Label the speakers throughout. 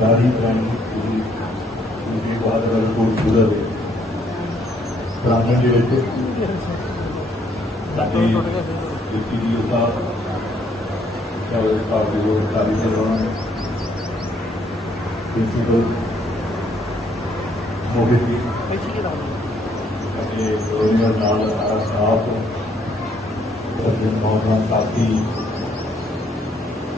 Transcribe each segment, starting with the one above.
Speaker 1: ਸਰਕਾਰੀ primary school ਜੀ bother ਕੋਲ ਪੂਰਾ ਦੇ ਪ੍ਰਾਂਗਣ ਦੇ ਵਿੱਚ ਸਾਡੇ ਡਿਪਟੀ ਡੀ ਸਾਹਿਬ ਚਾਹੇ ਸਾਹਿਬ ਦੇ ਜੋ ਕਾਰੀ ਦੇ ਪ੍ਰਿੰਸੀਪਲ ਮੋਹਿਤ ਜੀ ਅਤੇ ਜੂਨੀਅਰ ਨਾਲ ਸਾਰਾ ਸਟਾਫ ਸੱਜਣ ਨੌਜਵਾਨ ਸਾਥੀ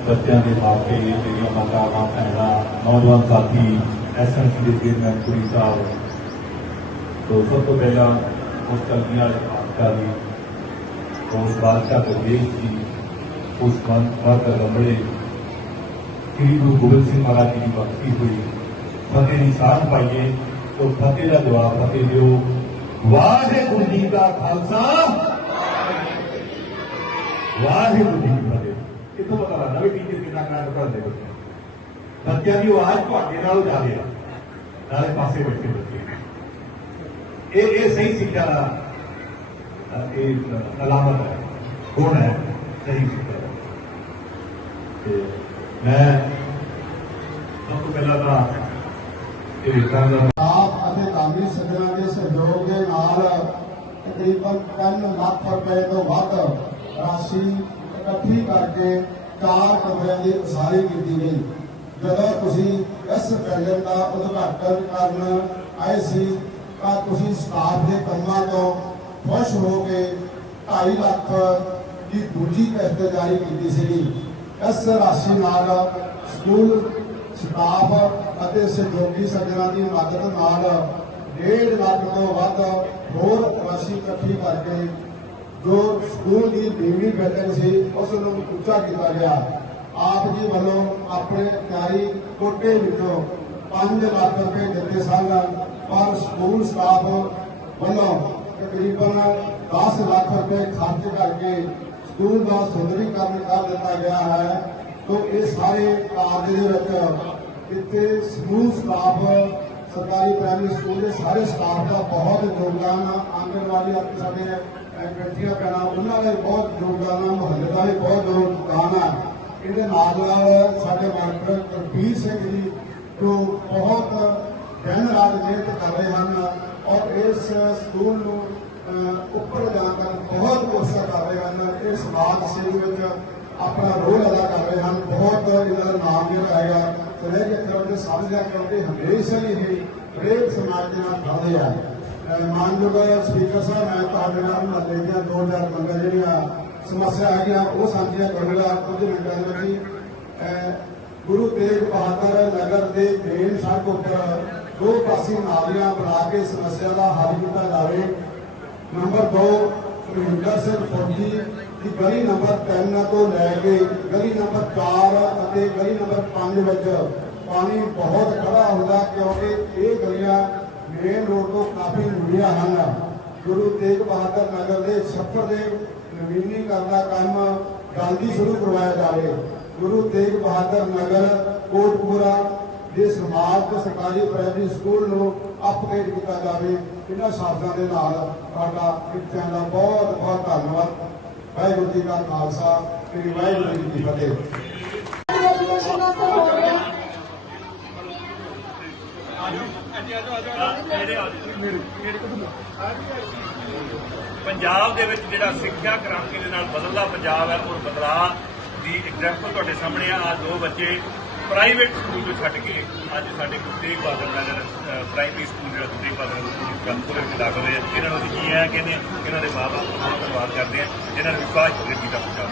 Speaker 1: ਬੱਚਿਆਂ ਦੇ ਮਾਪੇ ਜਿਹੜੀਆਂ ਮਾਤਾਵਾਂ ਭੈਣਾਂ ਨੌਜਵਾਨ ਸਾਥੀ ਐਸਐਮਸੀ ਦੇ ਚੇਅਰਮੈਨ ਪੁਰੀ ਸਾਹਿਬ ਤੋਂ ਸਭ ਤੋਂ ਪਹਿਲਾਂ ਉਸ ਕਲਮੀਆਂ ਵਾਲੇ ਪਾਤਸ਼ਾਹ ਦੀ ਉਸ ਬਾਦਸ਼ਾਹ ਦੇ ਦੇਸ਼ ਦੀ ਉਸ ਮੰਤ ਮਾਤਾ ਰਮੜੇ ਸ੍ਰੀ ਗੁਰੂ ਗੋਬਿੰਦ ਸਿੰਘ ਮਹਾਰਾਜ ਜੀ ਦੀ ਬਖਸ਼ੀ ਹੋਈ ਫਤਿਹ ਦੀ ਸਾਧ ਪਾਈਏ ਤੋਂ ਫਤਿਹ ਦਾ ਜਵਾਬ ਫਤਿਹ ਦਿਓ ਵਾਹਿਗੁਰੂ ਜੀ ਦਾ ਖਾਲਸਾ ਵਾਹਿਗੁਰੂ ਜੀ ਕੀ ਫਤਿਹ ਪਤਾ ਲੱਗਦਾ ਵੀ ਟੀਚਰ ਕਿੰਨਾ ਕਾਇਮ ਕਰਦੇ ਬੱਚੇ ਬੱਚਿਆਂ ਦੀ ਆਵਾਜ਼ ਤੁਹਾਡੇ ਨਾਲੋਂ ਜ਼ਿਆਦਾ ਆ। ਨਾਲੇ ਪਾਸੇ ਬੈਠੇ ਬੱਚੇ। ਇਹ ਇਹ ਸਹੀ ਸਿੱਖਿਆ ਦਾ ਇਹ ਅਲਾਮਤ ਹੈ। ਗੁਣ ਹੈ, ਸਹੀ ਸਿੱਖਿਆ ਦਾ। ਤੇ ਮੈਂ ਸਭ ਤੋਂ ਪਹਿਲਾਂ ਤਾਂ ਇਹ ਵਿਕਰਾਂ ਦਾ
Speaker 2: ਆਪ ਅਤੇ ਧਾਰਮਿਕ ਸੱਜਣਾਂ ਦੇ ਸਹਿਯੋਗ ਦੇ ਨਾਲ ਤਕਰੀਬਨ 3 ਲੱਖ ਰੁਪਏ ਤੋਂ ਵੱਧ ਰਾਸ਼ੀ ਇਕੱਠੀ ਕਰਕੇ ਚਾਰ ਕਮਰਿਆਂ ਦੀ ਉਸਾਰੀ ਕੀਤੀ ਗਈ। ਜਦੋਂ ਤੁਸੀਂ ਇਸ ਬਿਲਡਿੰਗ ਦਾ ਉਦਘਾਟਨ ਕਰਨ ਆਏ ਸੀ, ਤਾਂ ਤੁਸੀਂ ਸਟਾਫ ਦੇ ਕੰਮਾਂ ਤੋਂ ਖੁਸ਼ ਹੋ ਕੇ 2.5 ਲੱਖ ਦੀ ਦੂਜੀ ਕਿਸ਼ਤ ਜਾਰੀ ਕੀਤੀ ਸੀ ਇਸ ਰਾਸ਼ੀ ਨਾਲ ਸਕੂਲ ਸਟਾਫ ਅਤੇ ਸਹਿਯੋਗੀ ਸੱਜਣਾਂ ਦੀ ਮਦਦ ਨਾਲ 1.5 ਲੱਖ ਤੋਂ ਵੱਧ ਹੋਰ ਰਾਸ਼ੀ ਇਕੱਠੀ ਕਰਕੇ ਜੋ ਸਕੂਲ ਦੀ ਨੀਵੀਂ ਬਿਲਡਿੰਗ ਸੀ, ਉਸ ਨੂੰ ਉੱਚਾ ਕੀਤਾ ਗਿਆ। ਆਪ ਜੀ ਵੱਲੋਂ ਆਪਣੇ ਤਿਆਰੀ ਕੋਟੇ ਵਿੱਚੋਂ 5 ਲੱਖ ਰੁਪਏ ਦਿੱਤੇ ਸਨ, ਪਰ ਸਕੂਲ ਸਟਾਫ ਵੱਲੋਂ ਤਕਰੀਬਨ 10 ਲੱਖ ਰੁਪਏ ਖਰਚ ਕਰਕੇ ਸਕੂਲ ਦਾ ਸੁੰਦਰੀਕਰਨ ਕਰ ਦਿੱਤਾ ਗਿਆ ਹੈ। ਤੋਂ ਇਹ ਸਾਰੇ ਕਾਰਜ ਦੇ ਵਿੱਚ ਇੱਥੇ ਸਮੂਹ ਸਟਾਫ ਸਰਕਾਰੀ ਪ੍ਰਾਇਮਰੀ ਸਕੂਲ ਦੇ ਸਾਰੇ ਸਟਾਫ ਦਾ ਬਹੁਤ ਯੋਗਦਾਨ ਆ, ਆਂਗਣਵਾੜੀ ਅਤੇ ਸਾਡੇ ਬੈਠੀਆਂ ਪੈਣਾ ਉਹਨਾਂ ਦਾ ਵੀ ਬਹੁਤ ਯੋਗਦਾਨ ਆ, ਮੁਹੱਲੇ ਦਾ ਵੀ ਬਹੁਤ ਯੋਗਦਾਨ ਆ। ਇਹਦੇ ਨਾਲ ਨਾਲ ਸਾਡੇ ਮਾਸਟਰ ਕਰਪੀਰ ਸਿੰਘ ਜੀ, ਜੋ ਬਹੁਤ ਦਿਨ ਰਾਤ ਮਿਹਨਤ ਕਰ ਰਹੇ ਹਨ ਔਰ ਇਸ ਸਕੂਲ ਨੂੰ ਉੱਪਰ ਜਾਣ ਦਾ ਬਹੁਤ ਕੋਸ਼ਿਸ਼ ਕਰ ਰਹੇ ਹਨ, ਇਹ ਸਮਾਜ ਸੇਵਾ ਵਿੱਚ ਆਪਣਾ ਰੋਲ ਅਦਾ ਕਰ ਰਹੇ ਹਨ। ਬਹੁਤ ਇਹਦਾ ਨਾਮ ਜਿਹੜਾ ਹੈਗਾ ਸਵੇਰ ਦੇ ਦੇ ਸਮਝਿਆ ਹਮੇਸ਼ਾ ਹੀ ਇਹ ਹਰੇਕ ਸਮਾਜ ਦੇ ਨਾਲ ਖੜਦੇ ਆ। ਮਾਨਯੋਗ ਸਪੀਕਰ ਸਾਹਿਬ, ਮੈਂ ਤੁਹਾਡੇ ਨਾਲ ਮਹੱਲੇ ਦੀਆਂ ਦੋ ਚਾਰ ਮੰਗਾਂ ਜਿਹੜੀਆਂ ਸਮੱਸਿਆ ਹੈਗੀਆਂ, ਉਹ ਸਾਂਝੀਆਂ ਕਰੂੰਗਾ ਕੁਝ ਮਿੰਟਾਂ ਦੇ ਵਿੱਚ ਗੁਰੂ ਤੇਗ ਬਹਾਦਰ ਨਗਰ ਦੇ ਮੇਨ ਸੜਕ ਉੱਪਰ ਦੋ ਪਾਸੀ ਨਾਲੀਆਂ ਬਣਾ ਕੇ ਸਮੱਸਿਆ ਦਾ ਹੱਲ ਕੀਤਾ ਜਾਵੇ। ਨੰਬਰ 2 ਸੁਰਿੰਦਰ ਸਿੰਘ ਫੌਜੀ ਦੀ ਗਲੀ ਨੰਬਰ 3 ਤੋਂ ਲੈ ਕੇ ਗਲੀ ਨੰਬਰ 4 ਅਤੇ ਗਲੀ ਨੰਬਰ 5 ਵਿੱਚ ਪਾਣੀ ਬਹੁਤ ਖੜਾ ਹੁੰਦਾ ਕਿਉਂਕਿ ਇਹ ਗਲੀਆਂ ਮੇਨ ਰੋਡ ਤੋਂ ਕਾਫੀ ਦੂਰੀਆਂ ਹਨ। ਗੁਰੂ ਤੇਗ ਬਹਾਦਰ ਨਗਰ ਦੇ ਛੱਪੜ ਦੇ ਨਵੀਨੀਕਰਨ ਦਾ ਕੰਮ ਜਲਦੀ ਸ਼ੁਰੂ ਕਰਵਾਇਆ ਜਾਵੇ। ਗੁਰੂ ਤੇਗ ਬਹਾਦਰ ਨਗਰ ਕੋਟਪੁਰਾ ਦੇ ਸਮਾਜ ਤੇ ਸਰਕਾਰੀ ਪ੍ਰਾਇਮਰੀ ਸਕੂਲ ਨੂੰ ਅਪਗ੍ਰੇਡ ਕੀਤਾ ਜਾਵੇ। ਇਹਨਾਂ ਸ਼ਬਦਾਂ ਦੇ ਨਾਲ ਤੁਹਾਡਾ ਬੱਚਿਆਂ ਦਾ ਬਹੁਤ ਬਹੁਤ ਧੰਨਵਾਦ। ਵਾਹਿਗੁਰੂ ਜੀ ਕਾ ਖਾਲਸਾ, ਸ੍ਰੀ ਵਾਹਿਗੁਰੂ ਜੀ ਕੀ ਫਤਿਹ
Speaker 3: ਐਜੂਕੇਸ਼ਨ ਵਾਸਤੇ ਹੋ ਰਿਹਾ
Speaker 4: ਪੰਜਾਬ ਦੇ ਵਿੱਚ ਜਿਹੜਾ ਸਿੱਖਿਆ ਕ੍ਰਾਂਤੀ ਦੇ ਨਾਲ ਬਦਲਦਾ ਪੰਜਾਬ ਹੈ ਉਹ ਬਦਲਾਅ ਦੀ ਐਗਜ਼ਾਮਪਲ ਤੁਹਾਡੇ ਸਾਹਮਣੇ ਆ ਆਹ ਦੋ ਬੱਚੇ ਪ੍ਰਾਈਵੇਟ ਸਕੂਲ ਤੋਂ ਛੱਡ ਕੇ ਅੱਜ ਸਾਡੇ ਗੁਰੂ ਤੇਗ ਬਹਾਦਰ ਨਗਰ ਅ, ਪ੍ਰਾਇਮਰੀ ਸਕੂਲ ਜਿਹੜਾ ਗੁਰੂ ਤੇਗ ਬਹਾਦਰ ਸਕੂਲ ਵਿੱਚ ਦਾਖਲ ਹੋਏ ਆ। ਇਹਨਾਂ ਨੂੰ ਅਸੀਂ ਕੀ ਹੈ ਕਹਿੰਦੇ ਆ, ਇਹਨਾਂ ਦੇ ਮਾਪੇ ਦਾ ਬਹੁਤ ਧੰਨਵਾਦ ਕਰਦੇ ਆ ਇਹਨਾਂ ਨੇ ਵਿਕਾਸ ਪ੍ਰਗਤੀ ਦਾ ਪ੍ਰਚਾਰ